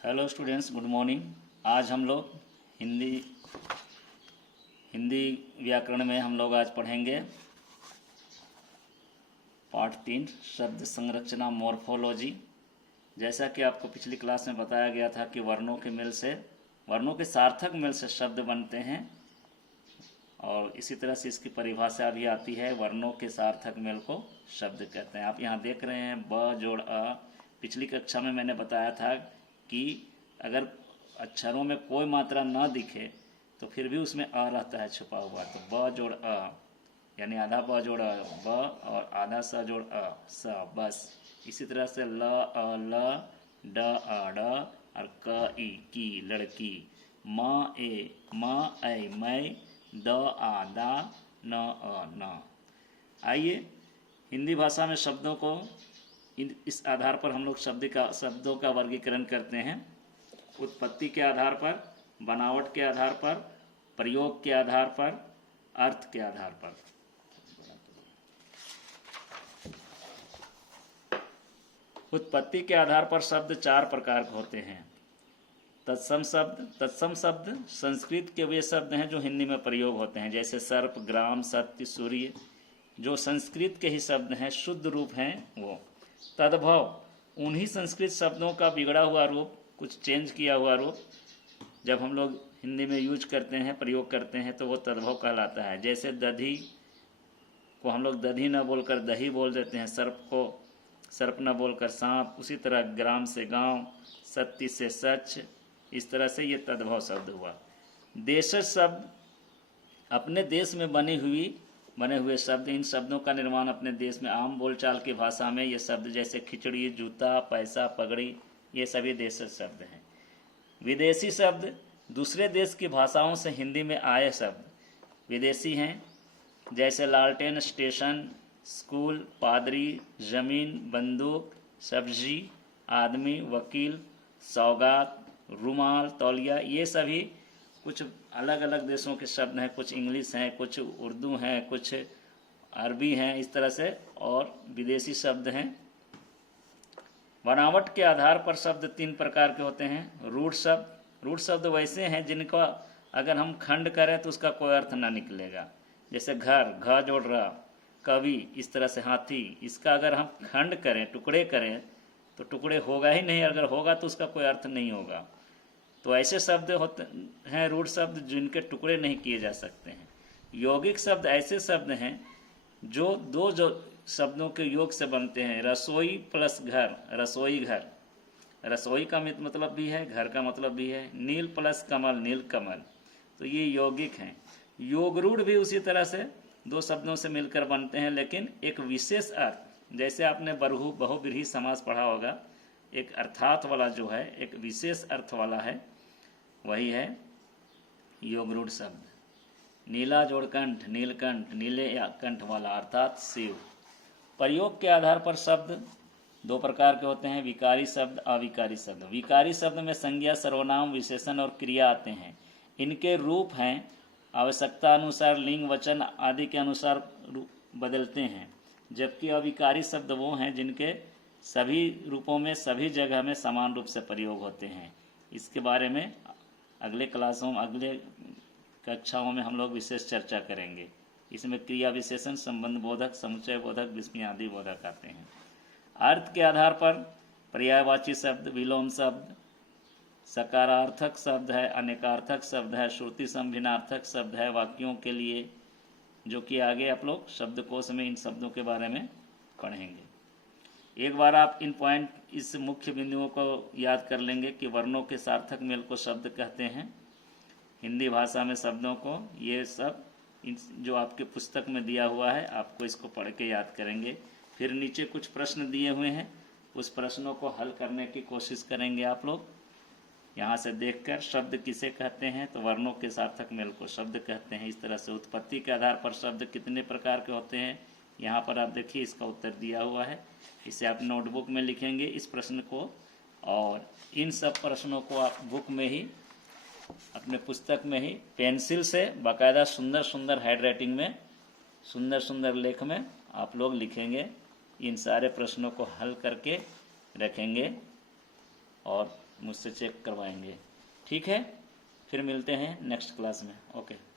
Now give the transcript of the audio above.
Hello students, good morning. आज हम लोग हिंदी हिंदी व्याकरण में हम लोग आज पढ़ेंगे पाठ 3 शब्द संरचना मॉर्फोलॉजी। जैसा कि आपको पिछली क्लास में बताया गया था कि वर्णों के सार्थक मेल से शब्द बनते हैं और इसी तरह से इसकी परिभाषा भी आती है। वर्णों के सार्थक मेल को शब्द कहते हैं। आप यहाँ देख रहे हैं ब जोड़ अ। पिछली कक्षा में मैंने बताया था कि अगर अक्षरों में कोई मात्रा न दिखे तो फिर भी उसमें अ रहता है छुपा हुआ। तो ब जोड़ अ यानी आधा ब जोड़ अ ब और आधा स जोड़ अ स, बस। इसी तरह से ल अ ल, ड अ ड और क ई की लड़की, म ऐ मैं, द आ दा, न अ न। आइए हिंदी भाषा में शब्दों को इस आधार पर हम लोग शब्दों का वर्गीकरण करते हैं। उत्पत्ति के आधार पर, बनावट के आधार पर, प्रयोग के आधार पर, अर्थ के आधार पर। उत्पत्ति के आधार पर शब्द 4 प्रकार के होते हैं। तत्सम शब्द संस्कृत के वे शब्द हैं जो हिंदी में प्रयोग होते हैं, जैसे सर्प, ग्राम, सत्य, सूर्य, जो संस्कृत के ही शब्द हैं, शुद्ध रूप हैं वो। तद्भव उन्हीं संस्कृत शब्दों का बिगड़ा हुआ रूप, कुछ चेंज किया हुआ रूप जब हम लोग हिंदी में यूज करते हैं, प्रयोग करते हैं, तो वो तद्भव कहलाता है। जैसे दधी को हम लोग दधी न बोलकर दही बोल देते हैं, सर्प को सर्प न बोलकर सांप। उसी तरह ग्राम से गांव, सत्य से सच, इस तरह से ये तद्भव शब्द हुआ। देशज शब्द अपने देश में बने हुए शब्द। इन शब्दों का निर्माण अपने देश में आम बोलचाल की भाषा में ये शब्द, जैसे खिचड़ी, जूता, पैसा, पगड़ी, ये सभी देशज शब्द हैं। विदेशी शब्द दूसरे देश की भाषाओं से हिंदी में आए शब्द विदेशी हैं, जैसे लालटेन, स्टेशन, स्कूल, पादरी, जमीन, बंदूक, सब्जी, आदमी, वकील, सौगात, रुमाल, तौलिया। ये सभी कुछ अलग अलग देशों के शब्द हैं। कुछ इंग्लिश हैं, कुछ उर्दू हैं, कुछ अरबी हैं, इस तरह से और विदेशी शब्द हैं। बनावट के आधार पर शब्द 3 प्रकार के होते हैं। रूढ़ शब्द वैसे हैं जिनका अगर हम खंड करें तो उसका कोई अर्थ ना निकलेगा। जैसे घर, घ जोड़ र, कवि, इस तरह से हाथी, इसका अगर हम खंड करें, टुकड़े करें, तो टुकड़े होगा ही नहीं, अगर होगा तो उसका कोई अर्थ नहीं होगा। तो ऐसे शब्द होते हैं रूढ़ शब्द जिनके टुकड़े नहीं किए जा सकते हैं। यौगिक शब्द ऐसे शब्द हैं जो दो शब्दों के योग से बनते हैं। रसोई प्लस घर, रसोई घर। रसोई का मतलब भी है, घर का मतलब भी है। नील प्लस कमल, नील कमल। तो ये यौगिक हैं। योगरूढ़ भी उसी तरह से 2 शब्दों से मिलकर बनते हैं, लेकिन एक विशेष अर्थ, जैसे आपने बहुव्रीहि समास पढ़ा होगा, एक अर्थात वाला जो है, एक विशेष अर्थ वाला है, वही है योगरूढ़ शब्द। नीला जोड़ कंठ, नीलकंठ, नीले या कंठ वाला अर्थात शिव। प्रयोग के आधार पर शब्द 2 प्रकार के होते हैं, विकारी शब्द, अविकारी शब्द। विकारी शब्द में संज्ञा, सर्वनाम, विशेषण और क्रिया आते हैं। इनके रूप हैं आवश्यकता अनुसार लिंग, वचन आदि के अनुसार बदलते हैं। जबकि अविकारी शब्द वो हैं जिनके सभी रूपों में, सभी जगह में समान रूप से प्रयोग होते हैं। इसके बारे में अगले कक्षाओं में हम लोग विशेष चर्चा करेंगे। इसमें क्रिया विशेषण, संबंध बोधक, समुच्चय बोधक, विस्मय आदि बोधक आते हैं। अर्थ के आधार पर पर्यायवाची शब्द, विलोम शब्द, सकारार्थक शब्द है, अनेकार्थक शब्द है, श्रुति संभिन्नार्थक शब्द है वाक्यों के लिए, जो कि आगे आप लोग शब्दकोश में इन शब्दों के बारे में पढ़ेंगे। एक बार आप इस मुख्य बिंदुओं को याद कर लेंगे कि वर्णों के सार्थक मेल को शब्द कहते हैं हिंदी भाषा में। शब्दों को ये सब जो आपके पुस्तक में दिया हुआ है, आपको इसको पढ़ के याद करेंगे। फिर नीचे कुछ प्रश्न दिए हुए हैं, उस प्रश्नों को हल करने की कोशिश करेंगे आप लोग। यहाँ से देखकर शब्द किसे कहते हैं, तो वर्णों के सार्थक मेल को शब्द कहते हैं। इस तरह से उत्पत्ति के आधार पर शब्द कितने प्रकार के होते हैं, यहाँ पर आप देखिए इसका उत्तर दिया हुआ है। इसे आप नोटबुक में लिखेंगे इस प्रश्न को, और इन सब प्रश्नों को आप बुक में ही, अपने पुस्तक में ही पेंसिल से बाकायदा सुंदर सुंदर हैंडराइटिंग में, सुंदर सुंदर लेख में आप लोग लिखेंगे। इन सारे प्रश्नों को हल करके रखेंगे और मुझसे चेक करवाएंगे। ठीक है, फिर मिलते हैं नेक्स्ट क्लास में। ओके।